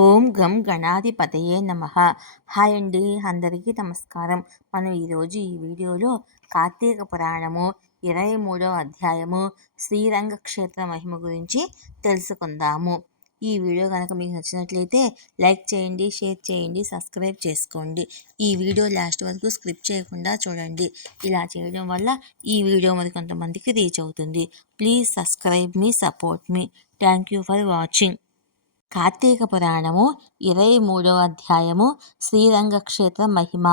ఓం గం గణాధిపతయే నమ. హాయ్ అండి అందరికీ నమస్కారం. మనం ఈరోజు ఈ వీడియోలో కార్తీక పురాణము ఇరవై మూడవ అధ్యాయము శ్రీరంగ క్షేత్ర మహిమ గురించి తెలుసుకుందాము. ఈ వీడియో కనుక మీకు నచ్చినట్లయితే లైక్ చేయండి షేర్ చేయండి సబ్స్క్రైబ్ చేసుకోండి. ఈ వీడియో లాస్ట్ వరకు స్క్రిప్ట్ చేయకుండా చూడండి. ఇలా చేయడం వల్ల ఈ వీడియో మరి కొంతమందికి రీచ్ అవుతుంది. ప్లీజ్ సబ్స్క్రైబ్ మీ support me. Thank you for watching. Karthika Puranamu ఇరవై మూడవ అధ్యాయము శ్రీరంగక్షేత్ర మహిమ.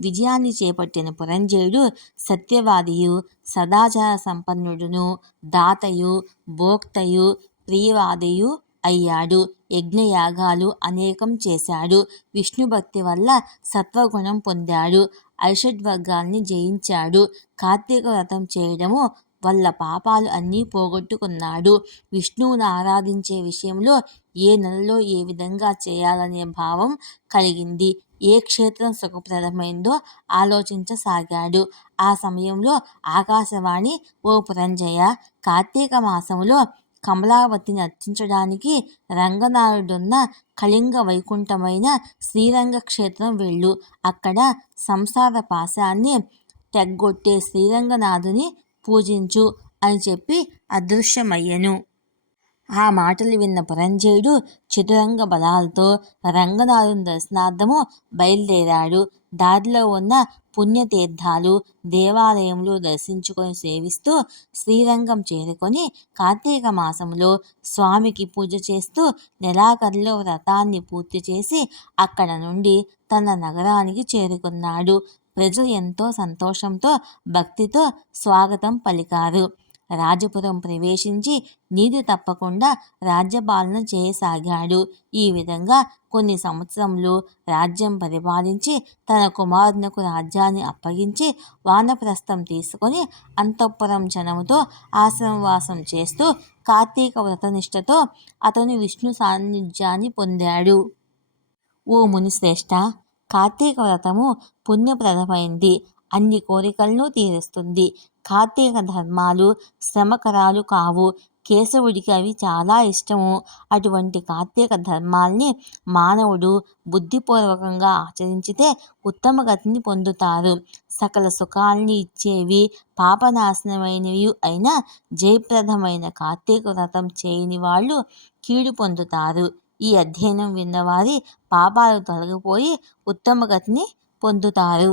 విజయాన్ని చేపట్టిన పురంజయుడు సత్యవాదియు సదాచార సంపన్నుడును దాతయు భోక్తయు ప్రియవాదియు అయ్యాడు. యజ్ఞయాగాలు అనేకం చేశాడు. విష్ణుభక్తి వల్ల సత్వగుణం పొందాడు. ఐషడ్వర్గాల్ని జయించాడు. కార్తీక వ్రతం చేయడము వల్ల పాపాలు అన్నీ పోగొట్టుకున్నాడు. విష్ణువును ఆరాధించే విషయంలో ఏ నెలలో ఏ విధంగా చేయాలనే భావం కలిగింది. ఏ క్షేత్రం సుఖప్రదమైందో ఆలోచించసాగాడు. ఆ సమయంలో ఆకాశవాణి ఓ పురంజయ కార్తీక మాసంలో కమలావతిని అర్చించడానికి రంగనాథుడున్న కళింగ వైకుంఠమైన శ్రీరంగ క్షేత్రం వెళ్ళు. అక్కడ సంసార పాశాన్ని తెగ్గొట్టే శ్రీరంగనాథుని పూజించు అని చెప్పి అదృశ్యమయ్యను. ఆ మాటలు విన్న పురంజయుడు చతురంగ బలాలతో రంగనాథుని దర్శనార్థము బయలుదేరాడు. దారిలో ఉన్న పుణ్యతీర్థాలు దేవాలయములు దర్శించుకొని సేవిస్తూ శ్రీరంగం చేరుకొని కార్తీక మాసంలో స్వామికి పూజ చేస్తూ నెలాఖరులో వ్రతాన్ని పూర్తి చేసి అక్కడ నుండి తన నగరానికి చేరుకున్నాడు. ప్రజలు ఎంతో సంతోషంతో భక్తితో స్వాగతం పలికారు. రాజపురం ప్రవేశించి నీతి తప్పకుండా రాజ్యపాలన చేయసాగాడు. ఈ విధంగా కొన్ని సంవత్సరములు రాజ్యం పరిపాలించి తన కుమారునకు రాజ్యాన్ని అప్పగించి వానప్రస్థం తీసుకొని అంతఃపురం జనముతో ఆశ్రమవాసం చేస్తూ కార్తీక వ్రతనిష్టతో అతను విష్ణు సాన్నిధ్యాన్ని పొందాడు. ఓ మునిశ్రేష్ఠ కార్తీక వ్రతము పుణ్యప్రదమైంది. అన్ని కోరికలను తీరుస్తుంది. కార్తీక ధర్మాలు శ్రమకరాలు కావు. కేశవుడికి అవి చాలా ఇష్టము. అటువంటి కార్తీక ధర్మాల్ని మానవుడు బుద్ధిపూర్వకంగా ఆచరించితే ఉత్తమ గతిని పొందుతారు. సకల సుఖాల్ని ఇచ్చేవి పాపనాశనమైనవి అయిన జయప్రదమైన కార్తీక వ్రతం చేయని వాళ్ళు కీడు పొందుతారు. ఈ అధ్యయనం విన్నవారి పాపాలు తొలగిపోయి ఉత్తమ గతిని పొందుతారు.